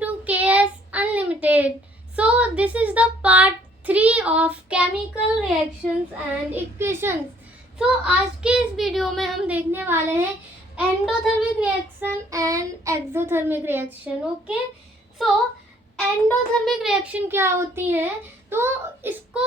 to KS Unlimited. So this is the part 3 of chemical reactions and equations. So आज के इस video में हम देखने वाले हैं endothermic reaction and exothermic reaction. Okay, so endothermic reaction क्या होती है, तो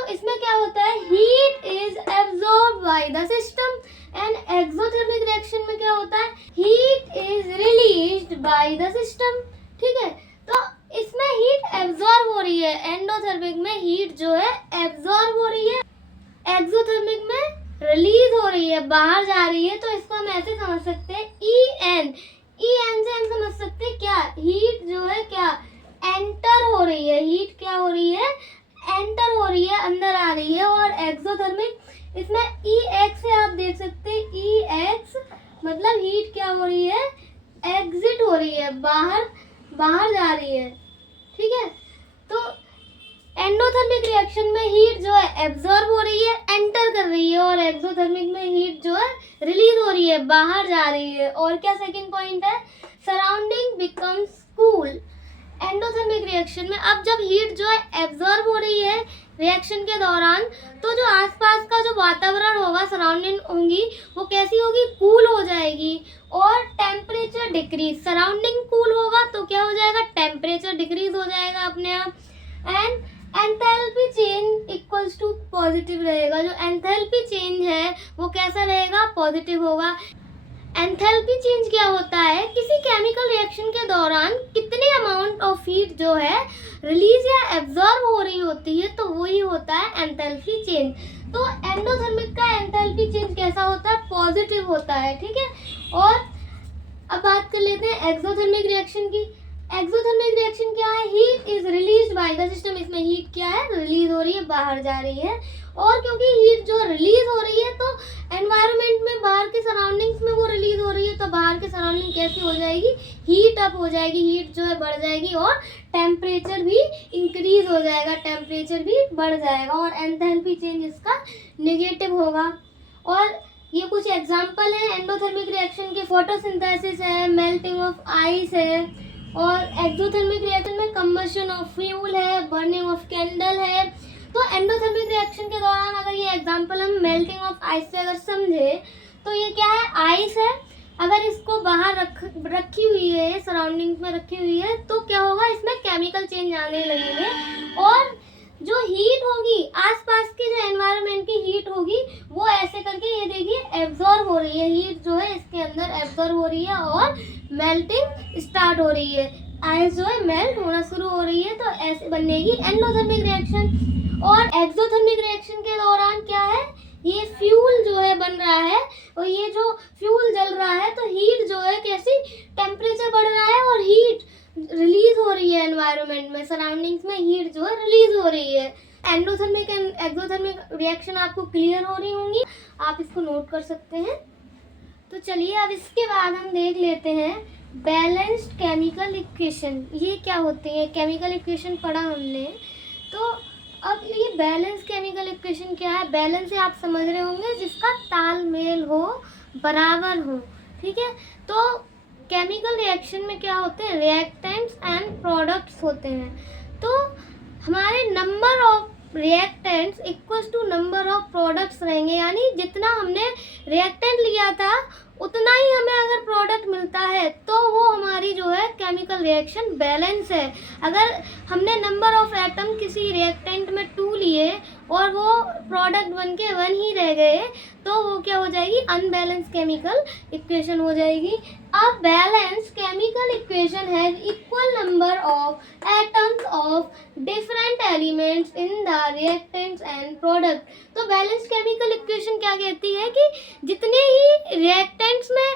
इसमें क्या होता है, heat is absorb by the system. And exothermic reaction में क्या होता है, heat is released by the system. ठीक है, तो इसमें हीट एब्जॉर्ब हो रही है, एंडोथर्मिक में हीट जो है एब्जॉर्ब हो रही है, एक्सोथर्मिक में रिलीज हो रही है, बाहर जा रही है. तो इसको हम ऐसे समझ सकते हैं, ई एन से हम समझ सकते हैं क्या, हीट जो है क्या एंटर हो रही है, हीट क्या हो रही है, एंटर हो रही है, अंदर आ रही है. और एक्सोथर्मिक इसमें ई एक्स से आप देख सकते हैं, ई एक्स मतलब हीट क्या हो रही है, एग्जिट हो रही है, बाहर जा रही है. ठीक है, तो एंडोथर्मिक रिएक्शन में हीट जो है एब्जॉर्ब हो रही है, एंटर कर रही है, और एक्सोथर्मिक में हीट जो है रिलीज हो रही है, बाहर जा रही है. और क्या सेकंड पॉइंट है, surrounding becomes cool. Endothermic reaction में अब जब हीट जो है एब्जॉर्ब हो रही है रिएक्शन के दौरान, तो जो आसपास का जो वातावरण होगा, सराउंडिंग होंगी, वो कैसी होगी, कूल हो जाएगी. और टेम्परेचर डिक्रीज, सराउंडिंग कूल होगा तो क्या हो जाएगा, टेम्परेचर डिक्रीज हो जाएगा अपने आप. And enthalpy change equals to positive रहेगा. जो एंथैल्पी चेंज है वो कैसा रहेगा, पॉजिटिव होगा. एंथैल्पी चेंज क्या होता है, किसी केमिकल रिएक्शन के दौरान कितने अमाउंट ऑफ हीट जो है रिलीज या एब्जॉर्ब हो रही होती है, तो वही होता है एंथैल्पी चेंज. तो एंडोथर्मिक का एंथैल्पी चेंज कैसा होता है, पॉजिटिव होता है. ठीक है, और अब बात कर लेते हैं एक्सोथर्मिक रिएक्शन की. एक्सोथर्मिक रिएक्शन क्या है, heat is released by the system. इसमें हीट क्या है, रिलीज हो रही है, बाहर जा रही है. और क्योंकि हीट जो रिलीज हो रही है, तो एनवायरनमेंट में बाहर के सराउंडिंग्स में वो रिलीज हो रही है, तो बाहर के सराउंडिंग कैसी हो जाएगी, हीट अप हो जाएगी, हीट जो है बढ़ जाएगी, और टेम्परेचर भी इंक्रीज हो जाएगा, टेम्परेचर भी बढ़ जाएगा. और एंथैल्पी चेंज इसका नेगेटिव होगा. और ये कुछ एग्जाम्पल है एंडोथर्मिक रिएक्शन के, फोटोसिंथेसिस है, मेल्टिंग ऑफ आइस है. और एक्सोथर्मिक रिएक्शन में कंबशन ऑफ फ्यूल है, बर्निंग ऑफ कैंडल है. तो एंडोथर्मिक रिएक्शन के दौरान अगर ये एग्जांपल हम मेल्टिंग ऑफ आइस से अगर समझे, तो ये क्या है, आइस है. अगर इसको बाहर रखी हुई है, सराउंडिंग्स में रखी हुई है, तो क्या होगा, इसमें केमिकल चेंज आने लगेंगे. और जो हीट होगी, आसपास की जो एनवायरनमेंट की हीट होगी, वो ऐसे करके ये देखिए एब्जॉर्ब हो रही है, हीट जो है इसके अंदर एब्जॉर्ब हो रही है और मेल्टिंग स्टार्ट हो रही है, आइस जो है मेल्ट होना शुरू हो रही है. तो ऐसे बनेगी एंडोथर्मिक रिएक्शन. और एक्सोथर्मिक रिएक्शन के दौरान क्या है, ये फ्यूल जो है बन रहा है, और ये जो फ्यूल जल रहा है, तो हीट जो है कैसी, टेम्परेचर बढ़ रहा है, और हीट रिलीज हो रही है एनवायरनमेंट में, सराउंडिंग्स में हीट जो है रिलीज हो रही है. एंडोथर्मिक एंड एक्सोथर्मिक रिएक्शन आपको क्लियर हो रही होंगी, आप इसको नोट कर सकते हैं. तो चलिए अब इसके बाद हम देख लेते हैं बैलेंस्ड केमिकल इक्वेशन. ये क्या होते हैं, केमिकल इक्वेशन पढ़ा हमने, तो अब ये बैलेंस केमिकल इक्वेशन क्या है, बैलेंस से आप समझ रहे होंगे जिसका तालमेल हो, बराबर हो. ठीक है, तो केमिकल रिएक्शन में क्या होते हैं, रिएक्टेंट्स एंड प्रोडक्ट्स होते हैं. तो हमारे number of reactants equals to number of products रहेंगे, यानी जितना हमने रिएक्टेंट लिया था उतना ही हमें अगर प्रोडक्ट मिलता है, तो वो हमारी जो है केमिकल रिएक्शन बैलेंस है. अगर हमने नंबर ऑफ एटम किसी रिएक्टेंट में 2 लिए और वो प्रोडक्ट बन के 1 ही रह गए, तो वो क्या हो जाएगी, अनबैलेंस केमिकल इक्वेशन हो जाएगी. A balanced chemical equation has equal number of atoms of different elements in the reactants and product. तो बैलेंस केमिकल इक्वेशन क्या कहती है कि जितने ही रिएक्टेंट्स में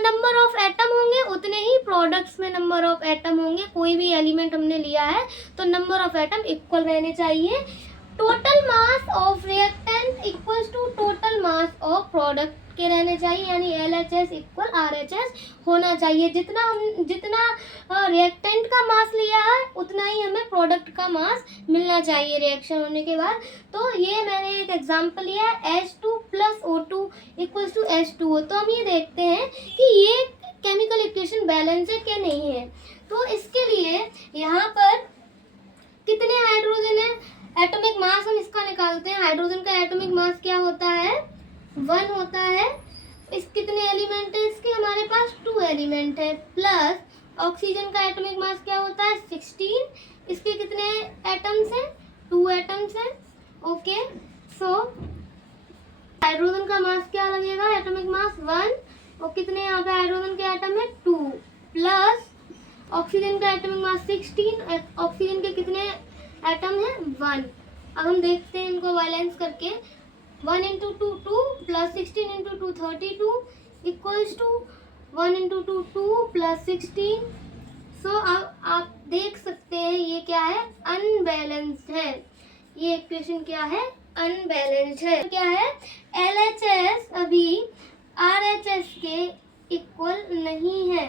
नंबर ऑफ एटम होंगे, उतने ही प्रोडक्ट्स में नंबर ऑफ एटम होंगे. कोई भी एलिमेंट हमने लिया है तो नंबर ऑफ एटम इक्वल रहने चाहिए. Total mass of reactant equals to total mass of product के रहने चाहिए, यानी LHS इक्वल RHS होना चाहिए. जितना रिएक्टेंट का मास लिया है, उतना ही हमें प्रोडक्ट का मास मिलना चाहिए रिएक्शन होने के बाद. तो ये मैंने एक एग्जांपल लिया है, H2 + O2 = H2O. तो हम ये देखते हैं कि ये केमिकल इक्वेशन बैलेंस है क्या नहीं है। तो इसके लिए यहाँ पर कितने हाइड्रोजन है, एटॉमिक मास हम इसका निकालते हैं। हाइड्रोजन का एटॉमिक मास क्या होता है, 1 होता है। इस कितने एलिमेंट है इसके, हमारे पास 2 एलिमेंट है। प्लस ऑक्सीजन का एटॉमिक मास क्या होता है, 16। इसके कितने एटम्स हैं, 2 एटम्स हैं। ओके, सो हाइड्रोजन का मास क्या लगेगा, एटॉमिक मास 1, और कितने यहाँ पे हाइड्रोजन के एटम है, 2। प्लस ऑक्सीजन का एटॉमिक मास 16, ऑक्सीजन के कितने एटम है, 1। अब हम देखते हैं इनको बैलेंस करके। 1 × 2 2 प्लस 16 × 2 32 इक्वल्स टू 1 × 2 2 प्लस 16। सो अब आप देख सकते हैं ये क्या है, अनबैलेंस्ड है। ये इक्वेशन क्या है, अनबैलेंस्ड है। क्या है, LHS अभी RHS के इक्वल नहीं है।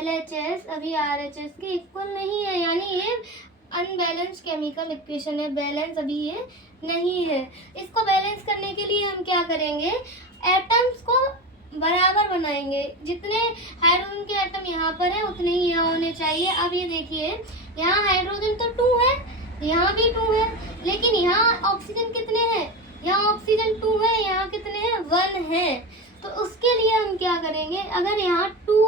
LHS अभी RHS के इक्वल नहीं है, यानी ये अनबैलेंस्ड केमिकल इक्वेशन है, बैलेंस अभी ये नहीं है। इसको बैलेंस करने के लिए हम क्या करेंगे, एटम्स को बराबर बनाएंगे। जितने हाइड्रोजन के एटम यहाँ पर है उतने ही यहाँ होने चाहिए। अब ये देखिए, यहाँ हाइड्रोजन तो 2 है, यहाँ भी 2 है, लेकिन यहाँ ऑक्सीजन कितने हैं, यहाँ ऑक्सीजन 2 है, यहाँ कितने हैं, 1 है। तो उसके लिए हम क्या करेंगे, अगर यहाँ 2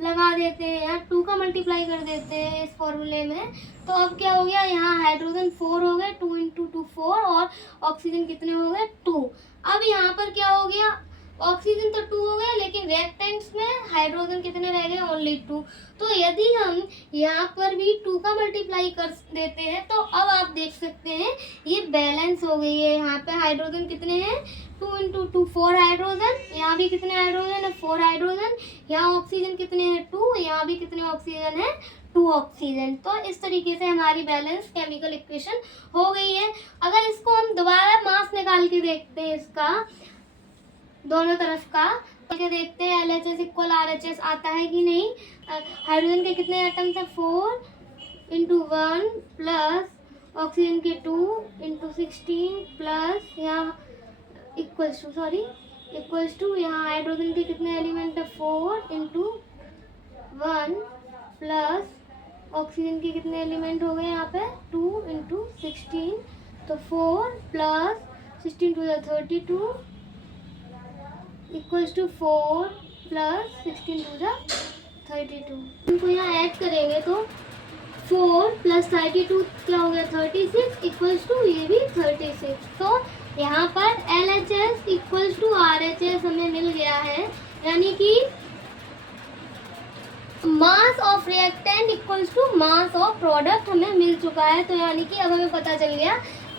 लगा देते हैं, यहाँ 2 का मल्टीप्लाई कर देते हैं इस फॉर्मूले में, तो अब क्या हो गया, यहाँ हाइड्रोजन 4 हो गए, 2 × 2 4, और ऑक्सीजन कितने हो गए, 2। अब यहाँ पर क्या हो गया, ऑक्सीजन तो 2 हो गए, लेकिन रिएक्टेंट्स में हाइड्रोजन कितने रह गए, ओनली 2। तो यदि हम यहाँ पर भी 2 का मल्टीप्लाई कर देते हैं, तो अब आप देख सकते हैं ये बैलेंस हो गई है। यहाँ पे हाइड्रोजन कितने हैं, 2 × 2 4 हाइड्रोजन, यहाँ भी कितने हाइड्रोजन है, 4 हाइड्रोजन। यहाँ ऑक्सीजन कितने हैं, 2, यहाँ भी कितने ऑक्सीजन है, 2 ऑक्सीजन। तो इस तरीके से हमारी बैलेंस केमिकल इक्वेशन हो गई है। अगर इसको हम दोबारा मास निकाल के देखते हैं इसका, दोनों तरफ का, तो देखते हैं LHS इक्वल RHS आता है कि नहीं। हाइड्रोजन के कितने एटम्स हैं, 4 × 1 प्लस ऑक्सीजन के 2 × 16 प्लस यहाँ इक्वल्स टू यहाँ हाइड्रोजन के कितने एलिमेंट है, 4 × 1 प्लस ऑक्सीजन के कितने एलिमेंट हो गए यहाँ पे, 2 × 16। तो 4 प्लस 16 × 32 इक्वल्स टू 4 प्लस 16 × 32। इनको यहाँ ऐड करेंगे तो 4 प्लस 32 क्या हो गया, 36 इक्वल्स टू ये भी 36। तो यहाँ पर LHS इक्वल्स टू RHS हमें मिल गया है, यानी कि mass of reactant equals to mass of product हमें मिल चुका है। तो यानी कि अब हमें पता चल गया,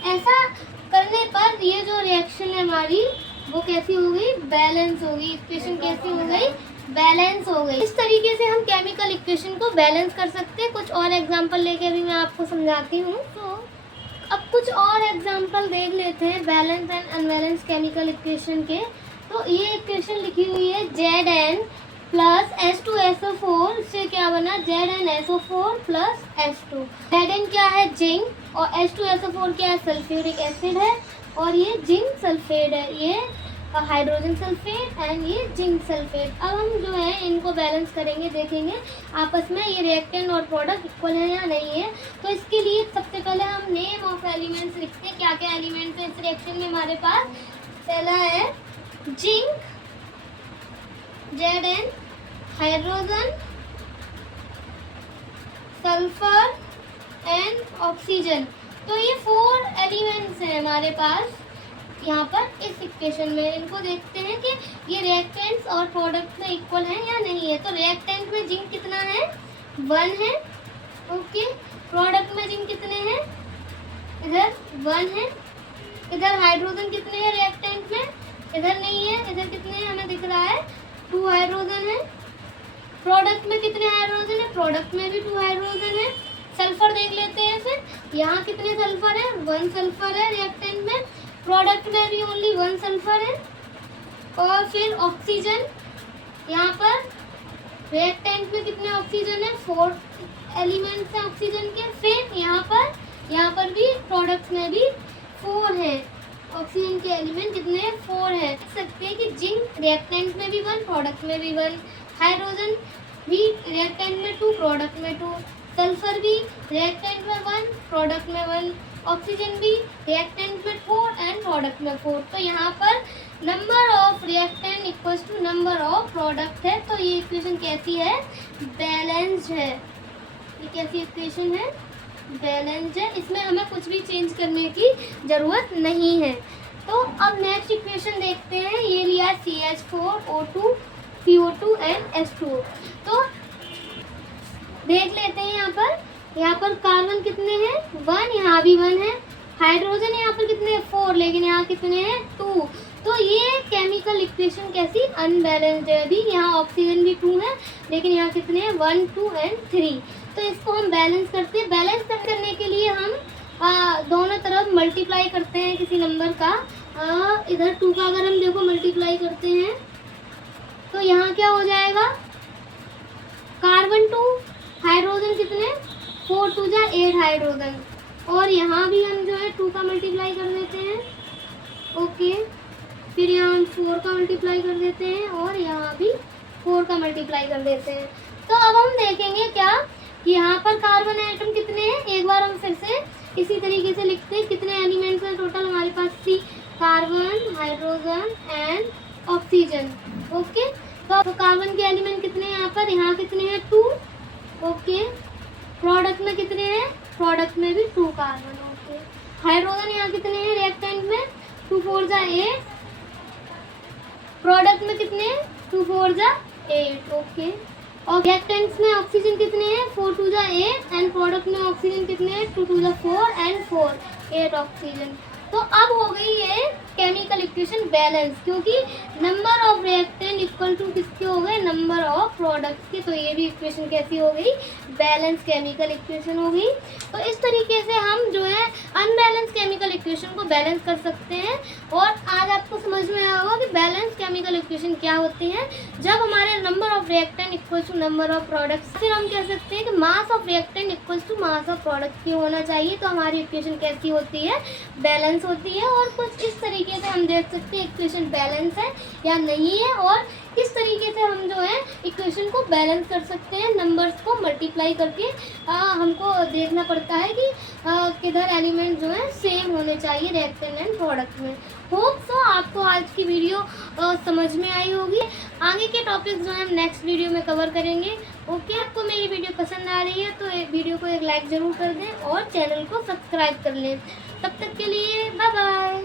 ऐसा करने पर ये जो रिएक्शन है हमारी वो कैसी हो गई, बैलेंस हो गई। इक्वेशन कैसी हो गई, बैलेंस हो गई। इस तरीके से हम केमिकल इक्वेशन को बैलेंस कर सकते हैं। कुछ और एग्जांपल लेके अभी मैं आपको समझाती हूँ। तो अब कुछ और एग्जांपल देख लेते हैं balance and unbalance chemical equation के। तो ये इक्वेशन लिखी हुई है Zn प्लस H2SO4 से क्या बना, ZnSO4 प्लस H2। Zn क्या है, जिंक, और H2SO4 क्या है, सल्फ्यूरिक एसिड है, और ये जिंक सल्फेट है, ये हाइड्रोजन सल्फेट एंड ये जिंक सल्फेट। अब हम जो है इनको बैलेंस करेंगे, देखेंगे आपस में ये रिएक्टेंट और प्रोडक्ट इक्वल है या नहीं है। तो इसके लिए सबसे पहले हम नेम ऑफ एलिमेंट्स लिखते हैं, क्या क्या एलिमेंट्स हैं इस रिएक्शन में हमारे पास। पहला है zinc, Zn, hydrogen, sulphur and oxygen. तो ये 4 एलिमेंट्स हैं हमारे पास यहाँ पर इस इक्वेशन में। इनको देखते हैं कि ये रिएक्टेंट्स और प्रोडक्ट में इक्वल है या नहीं है। तो रिएक्टेंट में जिंक कितना है, 1 है, ओके। प्रोडक्ट में जिंक कितने हैं, इधर 1 है। इधर हाइड्रोजन कितने हैं रिएक्टेंट में, इधर नहीं है, इधर कितने हैं हमें दिख रहा है, 2 हाइड्रोजन है। प्रोडक्ट में कितने हाइड्रोजन है, प्रोडक्ट में भी 2 हाइड्रोजन है। सल्फर देख लेते हैं फिर, यहाँ कितने सल्फर है, 1 सल्फर है रिएक्टेंट में, प्रोडक्ट में भी ओनली 1 सल्फर है। और फिर ऑक्सीजन, यहाँ पर रिएक्टेंट में कितने ऑक्सीजन है, 4 एलिमेंट्स हैं ऑक्सीजन के। फिर यहाँ पर भी प्रोडक्ट्स में भी 4 है ऑक्सीजन के एलिमेंट, कितने हैं, 4 है। देख सकते हैं कि जिंक रिएक्टेंट में भी 1, प्रोडक्ट में भी 1, हाइड्रोजन हीट रिएक्टेंट में 2, प्रोडक्ट में 2, सल्फर भी रिएक्टेंट में 1, प्रोडक्ट में 1, ऑक्सीजन भी रिएक्टेंट में 4 एंड प्रोडक्ट में 4। तो यहाँ पर number of reactant equals to number of product है। तो ये इक्वेशन कैसी है? बैलेंस्ड है। ये कैसी इक्वेशन है? बैलेंस्ड है। इसमें हमें कुछ भी चेंज करने की ज़रूरत नहीं है। तो अब नेक्स्ट इक्वेशन देखते हैं। ये लिया CH4O2 CO2 एंड H2O। तो देख लेते हैं यहाँ पर कार्बन कितने हैं? 1, यहाँ भी 1 है। हाइड्रोजन यहाँ पर कितने हैं? 4, लेकिन यहाँ कितने हैं? 2। तो ये केमिकल इक्वेशन कैसी? अनबैलेंस्ड है। अभी यहाँ ऑक्सीजन भी 2 है, लेकिन यहाँ कितने हैं? 1, 2 एंड 3। तो इसको हम बैलेंस करते हैं। बैलेंस करने के लिए हम दोनों तरफ मल्टीप्लाई करते हैं किसी नंबर का। इधर 2 का अगर हम देखो मल्टीप्लाई करते हैं तो यहाँ क्या हो जाएगा? कार्बन 2, हाइड्रोजन कितने? 4 2 जा 8 हाइड्रोजन। और यहाँ भी हम जो है 2 का मल्टीप्लाई कर देते हैं। ओके, फिर यहाँ हम 4 का मल्टीप्लाई कर देते हैं और यहाँ भी 4 का मल्टीप्लाई कर देते हैं। तो अब हम देखेंगे क्या कि यहाँ पर कार्बन एटम कितने हैं। एक बार हम फिर से इसी तरीके से लिखते हैं। कितने एलिमेंट्स हैं टोटल हमारे पास? 3, carbon, hydrogen and oxygen. Okay, तो कार्बन के एलिमेंट कितने हैं यहाँ पर? यहाँ कितने हैं? 2। ओके, प्रोडक्ट में कितने हैं? प्रोडक्ट में भी 2 कार्बन। ओके, हाइड्रोजन यहाँ कितने हैं रिएक्टेंट में? 2 4 जा 8। प्रोडक्ट में कितने हैं? 2 4 जा 8। ओके, और रिएक्टेंट्स में ऑक्सीजन कितने हैं? 4 2 जा 8 एंड प्रोडक्ट में ऑक्सीजन कितने हैं? 2 2 जा 4 एंड 4 8 ऑक्सीजन। तो अब हो गई है केमिकल इक्वेशन बैलेंस, क्योंकि number of reactant equal to किसके हो गए? नंबर ऑफ प्रोडक्ट्स के। तो ये भी इक्वेशन कैसी हो गई? बैलेंस केमिकल इक्वेशन हो गई। तो इस तरीके से हम जो है अनबैलेंस केमिकल इक्वेशन को बैलेंस कर सकते हैं। और आज आपको समझ में आया होगा कि बैलेंस केमिकल इक्वेशन क्या होती है। जब हमारे number of reactant equal to number of products, फिर हम कह सकते हैं कि mass of reactant equal to mass of product की होना चाहिए। तो हमारी इक्वेशन कैसी होती है? बैलेंस होती है। और कुछ इस तरीके से हम देख सकते हैं इक्वेशन बैलेंस है या नहीं है। और इस तरीके से हम जो है इक्वेशन को बैलेंस कर सकते हैं। नंबर्स को मल्टीप्लाई करके हमको देखना पड़ता है कि किधर एलिमेंट जो है सेम होने चाहिए रिएक्टेंट एंड प्रोडक्ट में। होप सो आपको आज की वीडियो समझ में आई होगी। आगे के टॉपिक्स जो है हम नेक्स्ट वीडियो में कवर करेंगे। ओके, आपको मेरी वीडियो पसंद आ रही है तो वीडियो को एक लाइक ज़रूर कर दें और चैनल को सब्सक्राइब कर लें। तब तक के लिए बाय बाय।